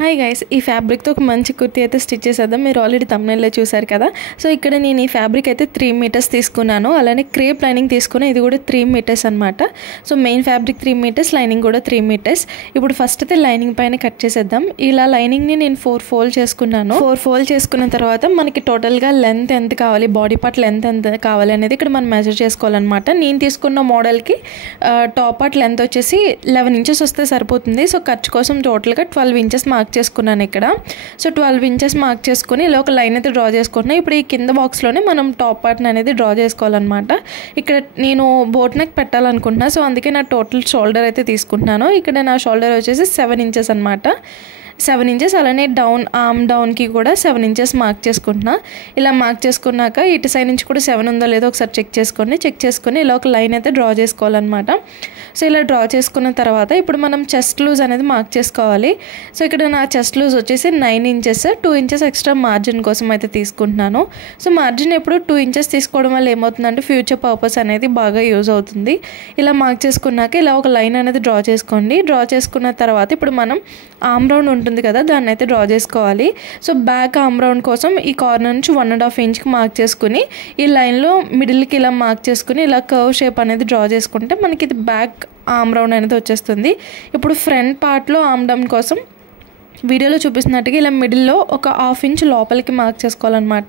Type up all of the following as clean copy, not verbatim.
Hi guys, ఈ ఫ్యాబ్రిక్తో ఒక మంచి కుర్తీ అయితే స్టిచ్ చేసేద్దాం. మీరు ఆల్రెడీ థంబ్నెయిల్లో చూసారు కదా. సో ఇక్కడ నేను ఈ ఫ్యాబ్రిక్ అయితే 3 మీటర్స్ తీసుకున్నాను. అలానే క్రేప్ లైనింగ్ తీసుకున్నా, ఇది కూడా 3 మీటర్స్ అనమాట. So main fabric 3 metres, lining కూడా 3 మీటర్స్. ఇప్పుడు ఫస్ట్ అయితే లైనింగ్ పైన కట్ చేసేద్దాం. ఇలా లైనింగ్ని నేను 4 ఫోల్డ్ చేసుకున్నాను. 4 ఫోల్డ్ చేసుకున్న తర్వాత మనకి టోటల్గా లెంత్ ఎంత కావాలి, బాడీ పార్ట్ లెంత్ ఎంత కావాలి అనేది ఇక్కడ మనం మెజర్ చేసుకోవాలన్నమాట. నేను తీసుకున్న మోడల్కి టాప్ పార్ట్ లెంత్ వచ్చేసి 11 ఇంచెస్ వస్తే సరిపోతుంది. సో ఖర్చు కోసం టోటల్గా 12 ఇంచెస్ మార్క్ చేసుకున్నాను ఇక్కడ. సో 12 ఇంచెస్ మార్క్ చేసుకుని ఇలా ఒక లైన్ అయితే డ్రా చేసుకుంటున్నాను. ఇప్పుడు ఈ కింద బాక్స్లోనే మనం టాప్ పార్ట్ అనేది డ్రా చేసుకోవాలన్నమాట. ఇక్కడ నేను బోట్ నెక్ పెట్టాలనుకుంటున్నాను. సో అందుకే నా టోటల్ షోల్డర్ అయితే తీసుకుంటున్నాను. ఇక్కడ నా షోల్డర్ వచ్చేసి 7 ఇంచెస్ అనమాట. 7 ఇంచెస్. అలానే డౌన్ ఆర్మ్ డౌన్కి కూడా 7 ఇంచెస్ మార్క్ చేసుకుంటున్నా. ఇలా మార్క్ చేసుకున్నాక ఇటు సైడ్ నుంచి కూడా 7 ఉందో లేదో ఒకసారి చెక్ చేసుకొని ఇలా ఒక లైన్ అయితే డ్రా చేసుకోవాలన్నమాట. సో ఇలా డ్రా చేసుకున్న తర్వాత ఇప్పుడు మనం చెస్ట్ లూజ్ అనేది మార్క్ చేసుకోవాలి. సో ఇక్కడ నా చెస్ట్ లూజ్ వచ్చేసి 9 ఇంచెస్, 2 ఇంచెస్ ఎక్స్ట్రా మార్జిన్ కోసం అయితే తీసుకుంటున్నాను. సో మార్జిన్ ఎప్పుడు 2 ఇంచెస్ తీసుకోవడం వల్ల ఏమవుతుందంటే ఫ్యూచర్ పర్పస్ అనేది బాగా యూజ్ అవుతుంది. ఇలా మార్క్ చేసుకున్నాక ఇలా ఒక లైన్ అనేది డ్రా చేసుకోండి. డ్రా చేసుకున్న తర్వాత ఇప్పుడు మనం ఆర్మ్ రౌండ్ ఉంటుంది కదా, దాన్ని అయితే డ్రా చేసుకోవాలి. సో బ్యాక్ ఆర్మ్ రౌండ్ కోసం ఈ కార్నర్ నుంచి 1.5 ఇంచ్కి మార్క్ చేసుకుని ఈ లైన్లో మిడిల్కి ఇలా మార్క్ చేసుకుని ఇలా కర్వ్ షేప్ అనేది డ్రా చేసుకుంటే మనకి ఇది బ్యాక్ ఆర్మ్ రౌండ్ అనేది వచ్చేస్తుంది. ఇప్పుడు ఫ్రంట్ పార్ట్లో ఆర్మ్ డౌన్ కోసం వీడియోలో చూపిస్తున్నట్టుగా ఇలా మిడిల్లో ఒక 1/2 ఇంచ్ లోపలికి మార్క్ చేసుకోవాలన్నమాట.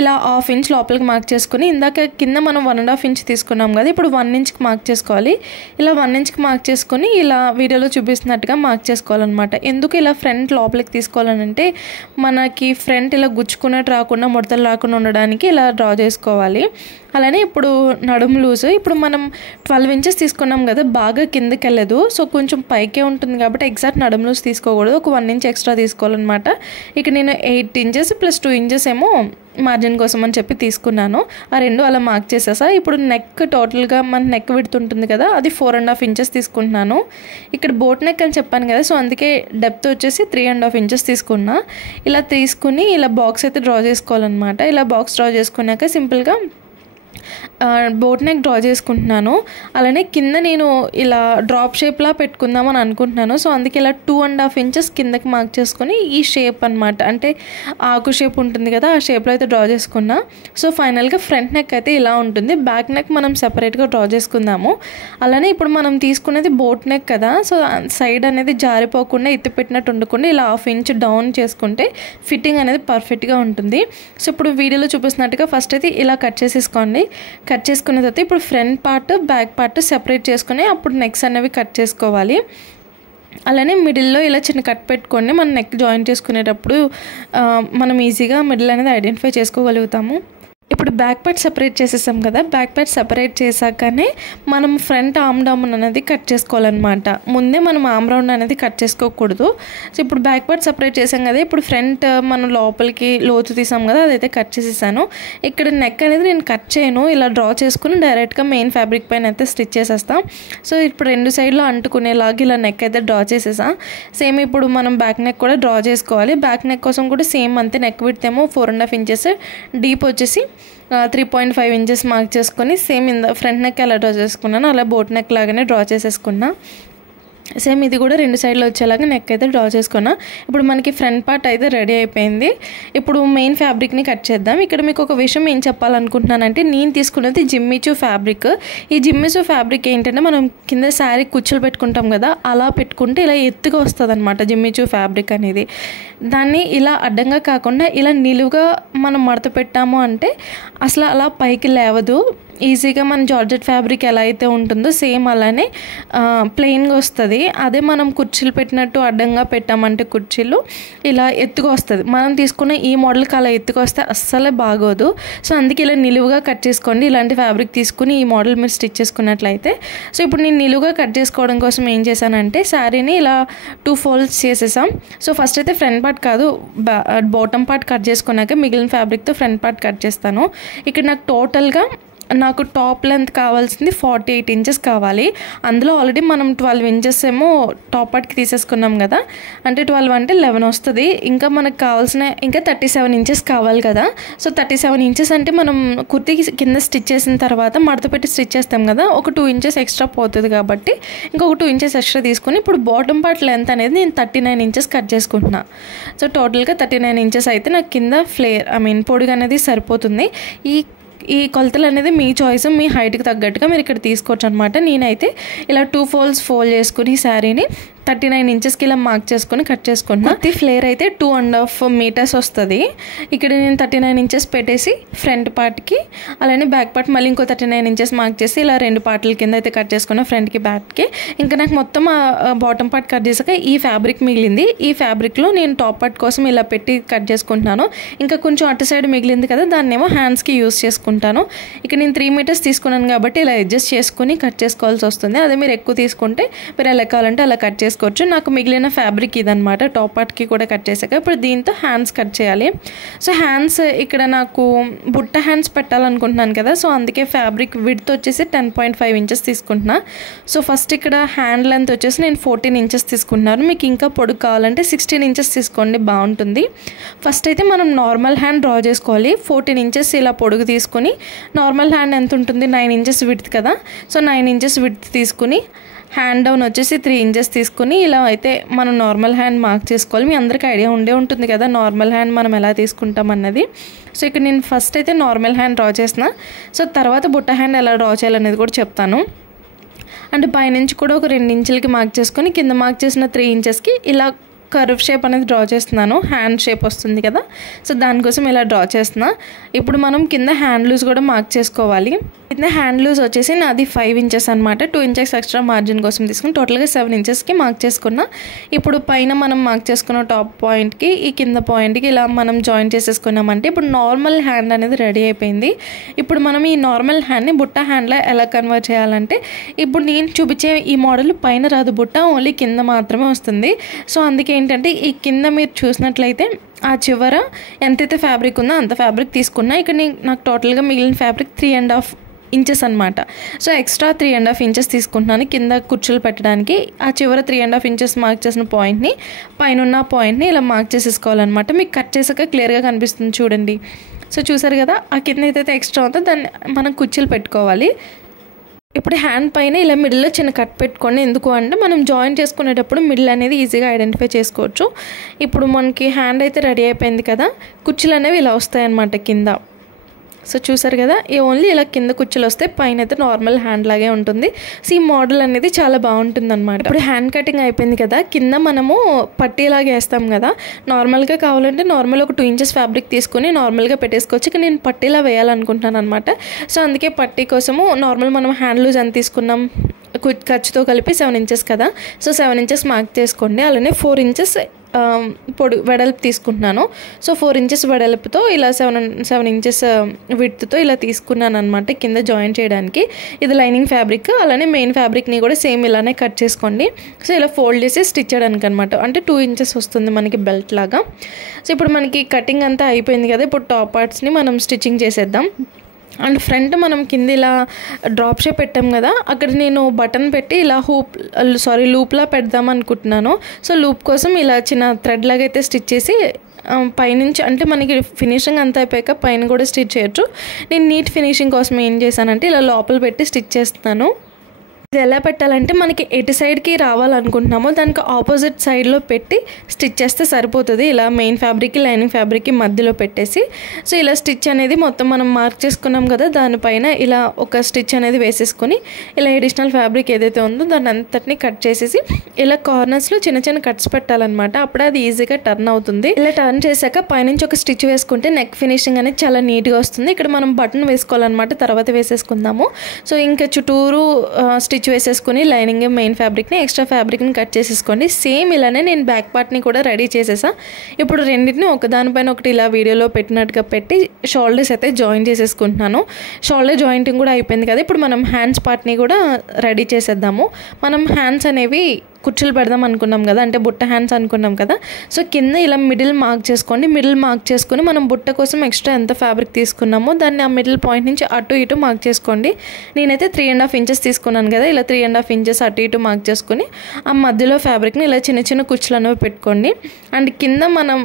ఇలా 1/2 ఇంచ్ లోపలికి మార్క్ చేసుకుని ఇందాక కింద మనం 1.5 ఇంచ్ తీసుకున్నాం కదా, ఇప్పుడు 1 ఇంచ్కి మార్క్ చేసుకోవాలి. ఇలా 1 ఇంచ్కి మార్క్ చేసుకుని ఇలా వీడియోలో చూపిస్తున్నట్టుగా మార్క్ చేసుకోవాలన్నమాట. ఎందుకు ఇలా ఫ్రంట్ లోపలికి తీసుకోవాలనంటే మనకి ఫ్రంట్ ఇలా గుచ్చుకున్నట్టు రాకుండా, ముడతలు రాకుండా ఉండడానికి ఇలా డ్రా చేసుకోవాలి. అలానే ఇప్పుడు నడుము లూజ్, ఇప్పుడు మనం 12 ఇంచెస్ తీసుకున్నాం కదా, బాగా కిందకి వెళ్ళదు. సో కొంచెం పైకే ఉంటుంది కాబట్టి ఎగ్జాక్ట్ నడుము లూజ్ తీసుకోకూడదు, ఒక 1 ఇంచ్ ఎక్స్ట్రా తీసుకోవాలన్నమాట. ఇక నేను 8 ఇంచెస్ ప్లస్ 2 ఇంచెస్ ఏమో మార్జిన్ కోసం అని చెప్పి తీసుకున్నాను. ఆ రెండు అలా మార్క్ చేసేసా. ఇప్పుడు నెక్ టోటల్గా మన నెక్ విడ్త్ ఉంటుంది కదా, అది 4.5 ఇంచెస్ తీసుకుంటున్నాను. ఇక్కడ బోట్ నెక్ అని చెప్పాను కదా, సో అందుకే డెప్త్ వచ్చేసి 3.5 ఇంచెస్ తీసుకున్నా. ఇలా తీసుకుని ఇలా బాక్స్ అయితే డ్రా చేసుకోవాలన్నమాట. ఇలా బాక్స్ డ్రా చేసుకున్నాక సింపుల్గా బోట్ నెక్ డ్రా చేసుకుంటున్నాను. అలానే కింద నేను ఇలా డ్రాప్ షేప్లా పెట్టుకుందామని అనుకుంటున్నాను. సో అందుకే ఇలా 2.5 ఇంచెస్ కిందకి మార్క్ చేసుకొని ఈ షేప్ అనమాట, అంటే ఆకు షేప్ ఉంటుంది కదా, ఆ షేప్లో అయితే డ్రా చేసుకున్నా. సో ఫైనల్గా ఫ్రంట్ నెక్ అయితే ఇలా ఉంటుంది. బ్యాక్ నెక్ మనం సెపరేట్గా డ్రా చేసుకుందాము. అలానే ఇప్పుడు మనం తీసుకునేది బోట్ నెక్ కదా, సో సైడ్ అనేది జారిపోకుండా ఎత్తి పెట్టినట్టు ఉండకుండా ఇలా 1/2 ఇంచ్ డౌన్ చేసుకుంటే ఫిట్టింగ్ అనేది పర్ఫెక్ట్గా ఉంటుంది. సో ఇప్పుడు వీడియోలో చూపిస్తున్నట్టుగా ఫస్ట్ అయితే ఇలా కట్ చేసేసుకోండి. కట్ చేసుకున్న తర్వాత ఇప్పుడు front part back part separate చేసుకుని అప్పుడు నెక్స్ అనేవి కట్ చేసుకోవాలి. అలానే మిడిల్లో ఇలా చిన్న కట్ పెట్టుకొని మనం నెక్ జాయిన్ చేసుకునేటప్పుడు మనం ఈజీగా మిడిల్ అనేది ఐడెంటిఫై చేసుకోగలుగుతాము. ఇప్పుడు బ్యాక్ పార్ట్ సెపరేట్ చేసేసాం కదా, బ్యాక్ పార్ట్ సెపరేట్ చేశాకనే మనం ఫ్రంట్ ఆర్మ్ డౌన్ అనేది కట్ చేసుకోవాలన్నమాట. ముందే మనం ఆర్మ్ రౌండ్ అనేది కట్ చేసుకోకూడదు. సో ఇప్పుడు బ్యాక్ పార్ట్ సెపరేట్ చేసాం కదా, ఇప్పుడు ఫ్రంట్ మనం లోపలికి లోతు తీసాం కదా, అదైతే కట్ చేసేసాను. ఇక్కడ నెక్ అనేది నేను కట్ చేయను, ఇలా డ్రా చేసుకుని డైరెక్ట్గా మెయిన్ ఫ్యాబ్రిక్ పైన అయితే స్టిచ్ చేసేస్తాం. సో ఇప్పుడు 2 సైడ్లో అంటుకునేలాగా ఇలా నెక్ అయితే డ్రా చేసేసాం. సేమ్ ఇప్పుడు మనం బ్యాక్ నెక్ కూడా డ్రా చేసుకోవాలి. బ్యాక్ నెక్ కోసం కూడా సేమ్ అంతే, నెక్ విడ్త్ ఏమో 4.5 ఇంచెస్, డీప్ వచ్చేసి 3.5 ఇంచెస్ మార్క్ చేసుకొని సేమ్ ఫ్రంట్ నెక్ ఎలా డ్రా చేసుకున్నాను అలా బోట్ నెక్ లాగానే డ్రా చేసేసుకున్నా. సేమ్ ఇది కూడా 2 సైడ్లో వచ్చేలాగా నెక్ అయితే డ్రా చేసుకున్నా. ఇప్పుడు మనకి ఫ్రంట్ పార్ట్ అయితే రెడీ అయిపోయింది. ఇప్పుడు మెయిన్ ఫ్యాబ్రిక్ని కట్ చేద్దాం. ఇక్కడ మీకు ఒక విషయం ఏం చెప్పాలనుకుంటున్నానంటే, నేను తీసుకున్నది జిమ్మిచూ ఫ్యాబ్రిక్. ఈ జిమ్మిచూ ఫ్యాబ్రిక్ ఏంటంటే మనం కింద శారీ కుచ్చులు పెట్టుకుంటాం కదా, అలా పెట్టుకుంటే ఇలా ఎత్తుగా వస్తుంది అనమాట జిమ్మిచూ ఫ్యాబ్రిక్ అనేది. దాన్ని ఇలా అడ్డంగా కాకుండా ఇలా నిలువుగా మనం మడత పెట్టాము అంటే అసలు అలా పైకి లేవదు. ఈజీగా మన జార్జెట్ ఫ్యాబ్రిక్ ఎలా అయితే ఉంటుందో సేమ్ అలానే ప్లెయిన్గా వస్తుంది. అదే మనం కుర్చీలు పెట్టినట్టు అడ్డంగా పెట్టామంటే కుర్చీలు ఇలా ఎత్తుగా వస్తుంది. మనం తీసుకున్న ఈ మోడల్కి అలా ఎత్తుగా వస్తే అస్సలే బాగోదు. సో అందుకే ఇలా నిలువుగా కట్ చేసుకోండి. ఇలాంటి ఫ్యాబ్రిక్ తీసుకుని ఈ మోడల్ మీరు స్టిచ్ చేసుకున్నట్లయితే. సో ఇప్పుడు నేను నిలువుగా కట్ చేసుకోవడం కోసం ఏం చేశానంటే శారీని ఇలా 2 ఫోల్డ్స్ చేసేసాం. సో ఫస్ట్ అయితే ఫ్రంట్ పార్ట్ కాదు, బాటమ్ పార్ట్ కట్ చేసుకున్నాక మిగిలిన ఫ్యాబ్రిక్తో ఫ్రంట్ పార్ట్ కట్ చేస్తాను. ఇక్కడ నాకు టోటల్గా నాకు టాప్ లెంత్ కావాల్సింది 48 ఇంచెస్ కావాలి. అందులో ఆల్రెడీ మనం 12 ఇంచెస్ ఏమో టాప్ పార్ట్కి తీసేసుకున్నాం కదా, అంటే 12 అంటే 11 వస్తుంది. ఇంకా మనకు కావాల్సిన ఇంకా 37 ఇంచెస్ కావాలి కదా. సో 37 ఇంచెస్ అంటే మనం కుర్తీకి కింద స్టిచ్ చేసిన తర్వాత మడత పెట్టి స్టిచ్ చేస్తాం కదా, ఒక 2 ఇంచెస్ ఎక్స్ట్రా పోతుంది కాబట్టి ఇంకొక 2 ఇంచెస్ ఎక్స్ట్రా తీసుకుని ఇప్పుడు బాటమ్ పార్ట్ లెంత్ అనేది నేను 39 ఇంచెస్ కట్ చేసుకుంటున్నా. సో టోటల్గా 39 ఇంచెస్ అయితే నాకు కింద పొడుగు అనేది సరిపోతుంది. ఈ కొలతలు అనేది మీ చాయిస్, మీ హైట్కి తగ్గట్టుగా మీరు ఇక్కడ తీసుకోవచ్చు అనమాట. నేనైతే ఇలా 2 ఫోల్డ్స్ ఫోల్డ్ చేసుకుని శారీని 39 ఇంచెస్కి ఇలా మార్క్ చేసుకొని కట్ చేసుకున్నా. ఈ ఫ్లేర్ అయితే 2.5 మీటర్స్ వస్తుంది. ఇక్కడ నేను 39 ఇంచెస్ పెట్టేసి ఫ్రంట్ పార్ట్కి, అలానే బ్యాక్ పార్ట్ మళ్ళీ ఇంకో 39 ఇంచెస్ మార్క్ చేసి ఇలా 2 పార్ట్ల కింద అయితే కట్ చేసుకున్నా, ఫ్రంట్కి బ్యాక్కి. ఇంకా నాకు మొత్తం బాటమ్ పార్ట్ కట్ చేసాక ఈ ఫ్యాబ్రిక్ మిగిలింది. ఈ ఫ్యాబ్రిక్లో నేను టాప్ పార్ట్ కోసం ఇలా పెట్టి కట్ చేసుకుంటున్నాను. ఇంకా కొంచెం అటు సైడ్ మిగిలింది కదా, దాన్ని ఏమో హ్యాండ్స్కి యూస్ చేసుకుంటాను. ఇక్కడ నేను 3 మీటర్స్ తీసుకున్నాను కాబట్టి ఇలా అడ్జస్ట్ చేసుకుని కట్ చేసుకోవాల్సి వస్తుంది. అదే మీరు ఎక్కువ తీసుకుంటే మీరు ఎలా కావాలంటే అలా కట్ చేసుకోవచ్చు. నాకు మిగిలిన ఫ్యాబ్రిక్ ఇదనమాట, టాప్ పార్ట్కి కూడా కట్ చేసాక ఇప్పుడు దీంతో హ్యాండ్స్ కట్ చేయాలి. సో హ్యాండ్స్ ఇక్కడ నాకు బుట్ట హ్యాండ్స్ పెట్టాలనుకుంటున్నాను కదా, సో అందుకే ఫ్యాబ్రిక్ విడ్త్ వచ్చేసి 10.5 ఇంచెస్ తీసుకుంటున్నా. సో ఫస్ట్ ఇక్కడ హ్యాండ్ లెంత్ వచ్చేసి నేను 14 ఇంచెస్ తీసుకుంటున్నాను. మీకు ఇంకా పొడుగు కావాలంటే 16 ఇంచెస్ తీసుకోండి, బాగుంటుంది. ఫస్ట్ అయితే మనం నార్మల్ హ్యాండ్ డ్రా చేసుకోవాలి. 14 ఇంచెస్ ఇలా పొడుగు తీసుకుని, నార్మల్ హ్యాండ్ ఎంత ఉంటుంది 9 ఇంచెస్ విడ్త్ కదా, సో 9 ఇంచెస్ విడ్త్ తీసుకుని హ్యాండ్ డౌన్ వచ్చేసి 3 ఇంచెస్ తీసుకుని ఇలా అయితే మనం నార్మల్ హ్యాండ్ మార్క్ చేసుకోవాలి. మీ అందరికీ ఐడియా ఉంటుంది కదా నార్మల్ హ్యాండ్ మనం ఎలా తీసుకుంటాం అన్నది. సో ఇక్కడ నేను ఫస్ట్ అయితే నార్మల్ హ్యాండ్ డ్రా చేసిన, సో తర్వాత బుట్ట హ్యాండ్ ఎలా డ్రా చేయాలనేది కూడా చెప్తాను. అంటే పైనుంచి కూడా ఒక 2 ఇంచులకి మార్క్ చేసుకొని కింద మార్క్ చేసిన 3 ఇంచెస్కి ఇలా కర్వ్ షేప్ అనేది డ్రా చేస్తున్నాను. హ్యాండ్ షేప్ వస్తుంది కదా, సో దానికోసం ఇలా డ్రా చేస్తున్నా. ఇప్పుడు మనం కింద హ్యాండ్ లూజ్ కూడా మార్క్ చేసుకోవాలి. కింద హ్యాండ్ లూజ్ వచ్చేసి నాది 5 ఇంచెస్ అనమాట. 2 ఇంచెస్ ఎక్స్ట్రా మార్జిన్ కోసం తీసుకుని టోటల్గా 7 ఇంచెస్కి మార్క్ చేసుకున్నా. ఇప్పుడు పైన మనం మార్క్ చేసుకున్న టాప్ పాయింట్కి ఈ కింద పాయింట్కి ఇలా మనం జాయిన్ చేసేసుకున్నామంటే ఇప్పుడు నార్మల్ హ్యాండ్ అనేది రెడీ అయిపోయింది. ఇప్పుడు మనం ఈ నార్మల్ హ్యాండ్ని బుట్ట హ్యాండ్లో ఎలా కన్వర్ట్ చేయాలంటే, ఇప్పుడు నేను చూపించే ఈ మోడల్ పైన రాదు, బుట్ట ఓన్లీ కింద మాత్రమే వస్తుంది. సో అందుకే ఏంటంటే ఈ కింద మీరు చూసినట్లయితే ఆ చివర ఎంతైతే ఫ్యాబ్రిక్ ఉందో అంత ఫ్యాబ్రిక్ తీసుకున్నా. ఇక్కడ నాకు టోటల్గా మిగిలిన ఫ్యాబ్రిక్ 3.5 ఇంచెస్ అనమాట. సో ఎక్స్ట్రా 3.5 ఇంచెస్ తీసుకుంటున్నాను కింద కుర్చీలు పెట్టడానికి. ఆ చివర 3.5 ఇంచెస్ మార్క్ చేసిన పాయింట్ని, పైన ఉన్న పాయింట్ని ఇలా మార్క్ చేసేసుకోవాలన్నమాట. మీకు కట్ చేసాక క్లియర్గా కనిపిస్తుంది చూడండి. సో చూసారు కదా, ఆ కింద ఏదైతే ఎక్స్ట్రా ఉందో దాన్ని మనం కుర్చీలు పెట్టుకోవాలి. ఇప్పుడు హ్యాండ్ పైన ఇలా మిడిల్లో చిన్న కట్ పెట్టుకోండి. ఎందుకు అంటే మనం జాయిన్ చేసుకునేటప్పుడు మిడిల్ అనేది ఈజీగా ఐడెంటిఫై చేసుకోవచ్చు. ఇప్పుడు మనకి హ్యాండ్ అయితే రెడీ అయిపోయింది కదా, కుర్చీలు అనేవి ఇలా వస్తాయి అన్నమాట కింద. సో చూసారు కదా, ఈ ఓన్లీ ఇలా కింద కుర్చీలు వస్తే, పైన అయితే నార్మల్ హ్యాండ్ లాగే ఉంటుంది. సో ఈ మోడల్ అనేది చాలా బాగుంటుంది అనమాట. ఇప్పుడు హ్యాండ్ కటింగ్ అయిపోయింది కదా, కింద మనము పట్టీలాగా వేస్తాం కదా, నార్మల్గా కావాలంటే నార్మల్ ఒక 2 ఇంచెస్ ఫ్యాబ్రిక్ తీసుకుని నార్మల్గా పెట్టేసుకోవచ్చు. ఇక నేను పట్టీలా వేయాలనుకుంటున్నాను అనమాట. సో అందుకే పట్టీ కోసము నార్మల్ మనం హ్యాండ్ లూజ్ ఎంత తీసుకున్నాం ఖర్చుతో కలిపి 7 ఇంచెస్ కదా, సో 7 ఇంచెస్ మార్క్ చేసుకోండి. అలానే 4 ఇంచెస్ వెడల్పు తీసుకుంటున్నాను. సో 4 ఇంచెస్ వెడల్పుతో ఇలా 7 ఇంచెస్ విడ్త్తో ఇలా తీసుకున్నాను అనమాట కింద జాయిన్ చేయడానికి. ఇది లైనింగ్ ఫ్యాబ్రిక్. అలానే మెయిన్ ఫ్యాబ్రిక్ని కూడా సేమ్ ఇలానే కట్ చేసుకోండి. సో ఇలా ఫోల్డ్ చేసి స్టిచ్ చేయడానికి అనమాట. అంటే 2 ఇంచెస్ వస్తుంది మనకి బెల్ట్ లాగా. సో ఇప్పుడు మనకి కటింగ్ అంతా అయిపోయింది కదా, ఇప్పుడు టాప్ పార్ట్స్ని మనం స్టిచ్చింగ్ చేసేద్దాం. అండ్ ఫ్రంట్ మనం కింద ఇలా డ్రాప్ షేప్ పెట్టాం కదా, అక్కడ నేను బటన్ పెట్టి ఇలా లూప్లా పెడదాం అనుకుంటున్నాను. సో లూప్ కోసం ఇలా చిన్న థ్రెడ్ లాగా అయితే స్టిచ్ చేసి పైనుంచి, అంటే మనకి ఫినిషింగ్ అంతా అయిపోయాక పైన కూడా స్టిచ్ చేయొచ్చు. నేను నీట్ ఫినిషింగ్ కోసం ఏం చేశానంటే ఇలా లోపల పెట్టి స్టిచ్ చేస్తున్నాను. ఇది ఎలా పెట్టాలంటే మనకి ఎటు సైడ్కి రావాలనుకుంటున్నామో దానికి ఆపోజిట్ సైడ్లో పెట్టి స్టిచ్ చేస్తే సరిపోతుంది. ఇలా మెయిన్ ఫ్యాబ్రిక్కి లైనింగ్ ఫ్యాబ్రిక్కి మధ్యలో పెట్టేసి, సో ఇలా స్టిచ్ అనేది మొత్తం మనం మార్క్ చేసుకున్నాం కదా, దానిపైన ఇలా ఒక స్టిచ్ అనేది వేసేసుకొని ఇలా ఎడిషనల్ ఫ్యాబ్రిక్ ఏదైతే ఉందో దాన్ని అంతటిని కట్ చేసేసి ఇలా కార్నర్స్లో చిన్న చిన్న కట్స్ పెట్టాలన్నమాట. అప్పుడే అది ఈజీగా టర్న్ అవుతుంది. ఇలా టర్న్ చేశాక పైనుంచి ఒక స్టిచ్ వేసుకుంటే నెక్ ఫినిషింగ్ అనేది చాలా నీట్గా వస్తుంది. ఇక్కడ మనం బటన్ వేసుకోవాలన్నమాట, తర్వాత వేసేసుకుందాము. సో ఇంకా చుట్టూరు స్టిచ్ వేసేసుకుని లైనింగ్ మెయిన్ ఫ్యాబ్రిక్ని ఎక్స్ట్రా ఫ్యాబ్రిక్ని కట్ చేసేసుకోండి. సేమ్ ఇలానే నేను బ్యాక్ పార్ట్ని కూడా రెడీ చేసేసా. ఇప్పుడు రెండింటిని ఒకదానిపైన ఒకటి ఇలా వీడియోలో పెట్టినట్టుగా పెట్టి షోల్డర్స్ అయితే జాయిన్ చేసేసుకుంటున్నాను. షోల్డర్ జాయింటింగ్ కూడా అయిపోయింది కదా, ఇప్పుడు మనం హ్యాండ్స్ పార్ట్ని కూడా రెడీ చేసేద్దాము. మనం హ్యాండ్స్ అనేవి కుర్చీలు పెడదాం అనుకున్నాం కదా, అంటే బుట్ట హ్యాండ్స్ అనుకున్నాం కదా. సో కింద ఇలా మిడిల్ మార్క్ చేసుకోండి. మిడిల్ మార్క్ చేసుకొని మనం బుట్ట కోసం ఎక్స్ట్రా ఎంత ఫ్యాబ్రిక్ తీసుకున్నామో దాన్ని ఆ మిడిల్ పాయింట్ నుంచి అటు ఇటు మార్క్ చేసుకోండి. నేనైతే 3.5 ఇంచెస్ తీసుకున్నాను కదా, ఇలా 3.5 ఇంచెస్ అటు ఇటు మార్క్ చేసుకొని ఆ మధ్యలో ఫ్యాబ్రిక్ని ఇలా చిన్న చిన్న కుర్చీలు అనేవి పెట్టుకోండి. అండ్ కింద మనం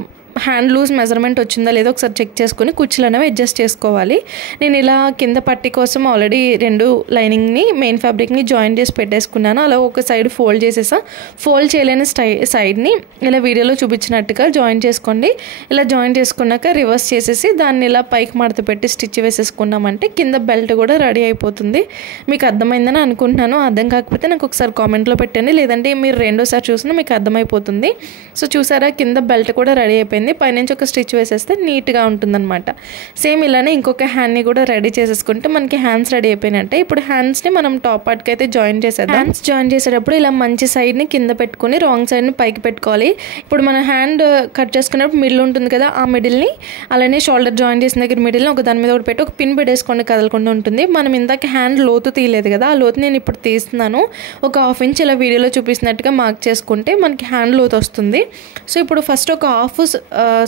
హ్యాండ్ లూజ్ మెజర్మెంట్ వచ్చిందా లేదో ఒకసారి చెక్ చేసుకుని కుర్చీలు అనేవి అడ్జస్ట్ చేసుకోవాలి. నేను ఇలా కింద పట్టి కోసం ఆల్రెడీ 2 లైనింగ్ని మెయిన్ ఫ్యాబ్రిక్ని జాయిన్ చేసి పెట్టేసుకున్నాను. అలా ఒక సైడ్ ఫోల్డ్ చేసేసా. ఫోల్డ్ చేయలేని సైడ్ని ఇలా వీడియోలో చూపించినట్టుగా జాయిన్ చేసుకోండి. ఇలా జాయిన్ చేసుకున్నాక రివర్స్ చేసేసి దాన్ని ఇలా పైకి మడత పెట్టి స్టిచ్ వేసేసుకున్నామంటే కింద బెల్ట్ కూడా రెడీ అయిపోతుంది. మీకు అర్థమైందని అనుకుంటున్నాను. అర్థం కాకపోతే నాకు ఒకసారి కామెంట్లో పెట్టండి, లేదంటే మీరు రెండోసారి చూసినా మీకు అర్థమైపోతుంది. సో చూసారా, కింద బెల్ట్ కూడా రెడీ అయిపోయింది. పైనుంచి ఒక స్టిచ్ వేసేస్తే నీట్గా ఉంటుందన్నమాట. సేమ్ ఇలానే ఇంకొక హ్యాండ్ని కూడా రెడీ చేసేసుకుంటే మనకి హ్యాండ్స్ రెడీ అయిపోయినట్టే. ఇప్పుడు హ్యాండ్స్ని మనం టాప్ పార్ట్కి అయితే జాయిన్ చేసేద్దాం. హ్యాండ్స్ జాయిన్ చేసేటప్పుడు ఇలా మంచి సైడ్ని కింద పెట్టుకుని రాంగ్ సైడ్ని పైకి పెట్టుకోవాలి. ఇప్పుడు మన హ్యాండ్ కట్ చేసుకున్నప్పుడు మిడిల్ ఉంటుంది కదా, ఆ మిడిల్ని అలానే షోల్డర్ జాయిన్ చేసిన దగ్గర మిడిల్ని ఒక దాని మీద ఒకటి పెట్టి ఒక పిన్ పెట్టేసుకోండి, కదలకుండా ఉంటుంది. మనం ఇందాక హ్యాండ్ లోతు తీయలేదు కదా, ఆ లోతు నేను ఇప్పుడు తీస్తున్నాను. ఒక 1/2 ఇంచ్ ఇలా వీడియోలో చూపిస్తున్నట్టుగా మార్క్ చేసుకుంటే మనకి హ్యాండ్ లోతు వస్తుంది. సో ఇప్పుడు ఫస్ట్ ఒక హాఫ్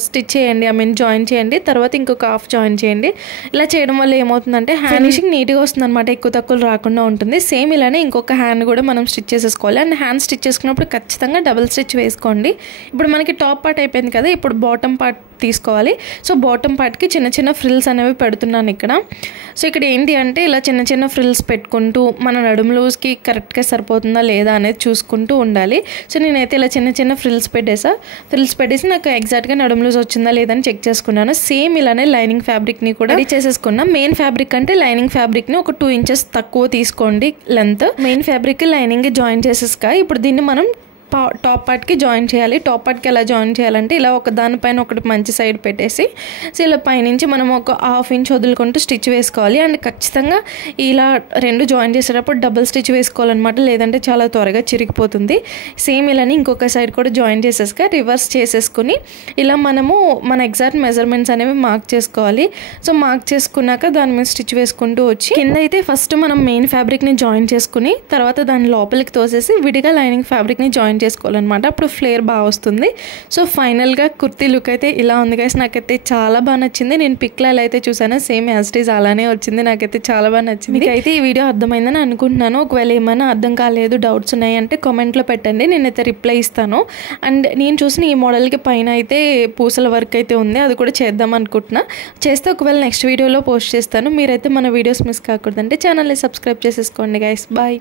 స్టిచ్ చేయండి, జాయిన్ చేయండి, తర్వాత ఇంకొక హాఫ్ జాయిన్ చేయండి. ఇలా చేయడం వల్ల ఏమవుతుందంటే ఫినిషింగ్ నీట్గా వస్తుంది అనమాట, ఎక్కువ తక్కువలు రాకుండా ఉంటుంది. సేమ్ ఇలానే ఇంకొక హ్యాండ్ కూడా మనం స్టిచ్ చేసేసుకోవాలి. అండ్ హ్యాండ్ స్టిచ్ చేసుకున్నప్పుడు ఖచ్చితంగా డబుల్ స్టిచ్ వేసుకోండి. ఇప్పుడు మనకి టాప్ పార్ట్ అయిపోయింది కదా, ఇప్పుడు బాటమ్ పార్ట్ తీసుకోవాలి. సో బాటమ్ పార్ట్కి చిన్న చిన్న ఫ్రిల్స్ అనేవి పెడుతున్నాను ఇక్కడ. సో ఇక్కడ ఏంటి అంటే ఇలా చిన్న చిన్న ఫ్రిల్స్ పెట్టుకుంటూ మన నడుము లూజ్కి కరెక్ట్గా సరిపోతుందా లేదా అనేది చూసుకుంటూ ఉండాలి. సో నేనైతే ఇలా చిన్న చిన్న ఫ్రిల్స్ పెట్టేసి నాకు ఎగ్జాక్ట్గా నడుము లూజ్ వచ్చిందా లేదని చెక్ చేసుకున్నాను. సేమ్ ఇలానే లైనింగ్ ఫ్యాబ్రిక్ని కూడా రెడీ చేసేసుకున్నాం. మెయిన్ ఫ్యాబ్రిక్ అంటే లైనింగ్ ఫ్యాబ్రిక్ని ఒక 2 ఇంచెస్ తక్కువ తీసుకోండి length. Main fabric lining join చేసేసుక ఇప్పుడు దీన్ని మనం టాప్ పార్ట్కి జాయిన్ చేయాలి. టాప్ పార్ట్కి ఎలా జాయిన్ చేయాలంటే ఇలా ఒక దానిపైన ఒకటి మంచి సైడ్ పెట్టేసి సో ఇలా పైనుంచి మనం ఒక 1/2 ఇంచ్ వదులుకుంటూ స్టిచ్ వేసుకోవాలి. అండ్ ఖచ్చితంగా ఇలా 2 జాయిన్ చేసేటప్పుడు డబుల్ స్టిచ్ వేసుకోవాలన్నమాట, లేదంటే చాలా త్వరగా చిరిగిపోతుంది. సేమ్ ఇలాని ఇంకొక సైడ్ కూడా జాయిన్ చేసేసుక రివర్స్ చేసేసుకుని ఇలా మనము మన ఎగ్జాక్ట్ మెజర్మెంట్స్ అనేవి మార్క్ చేసుకోవాలి. సో మార్క్ చేసుకున్నాక దాని మీద స్టిచ్ వేసుకుంటూ వచ్చి కింద అయితే ఫస్ట్ మనం మెయిన్ ఫ్యాబ్రిక్ని జాయిన్ చేసుకుని తర్వాత దాని లోపలికి తోసేసి విడిగా లైనింగ్ ఫ్యాబ్రిక్ని జాయిన్ చేసుకోవాలన్నమాట. అప్పుడు ఫ్లేర్ బాగా వస్తుంది. సో ఫైనల్గా కుర్తీ లుక్ అయితే ఇలా ఉంది గైస్. నాకైతే చాలా బాగా నచ్చింది. నేను పిక్లో ఎలా అయితే చూసానో సేమ్ యాజ్ ఇట్ ఈజ్ అలానే వచ్చింది. నాకైతే చాలా బాగా నచ్చింది. మీకైతే ఈ వీడియో అర్థమైందని అనుకుంటున్నాను. ఒకవేళ ఏమైనా అర్థం కాలేదు, డౌట్స్ ఉన్నాయి అంటే కామెంట్లో పెట్టండి, నేనైతే రిప్లై ఇస్తాను. అండ్ నేను చూసిన ఈ మోడల్కి పైన అయితే పూసల వర్క్ అయితే ఉంది, అది కూడా చేద్దాం అనుకుంటున్నా. చేస్తే ఒకవేళ నెక్స్ట్ వీడియోలో పోస్ట్ చేస్తాను. మీరైతే మన వీడియోస్ మిస్ కాకూడదంటే ఛానల్ని సబ్స్క్రైబ్ చేసేసుకోండి గైస్. బాయ్.